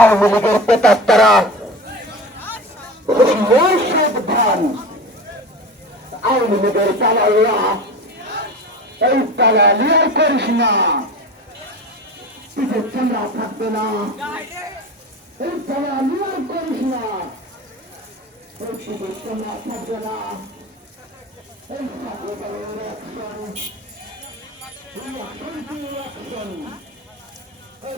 আওয়ামী লীগের প্রেতাত্মারা মুর্শিদ ভান আওয়ামী লীগের দালালরা এই দালালি আর করিস না, পিঠের চামড়া থাকবে না, এই দালালি আর করিস না, এই পিঠের চামড়া থাকবে না, এই ছাত্র দলের অ্যাকশন, এই অ্যাকশন, এই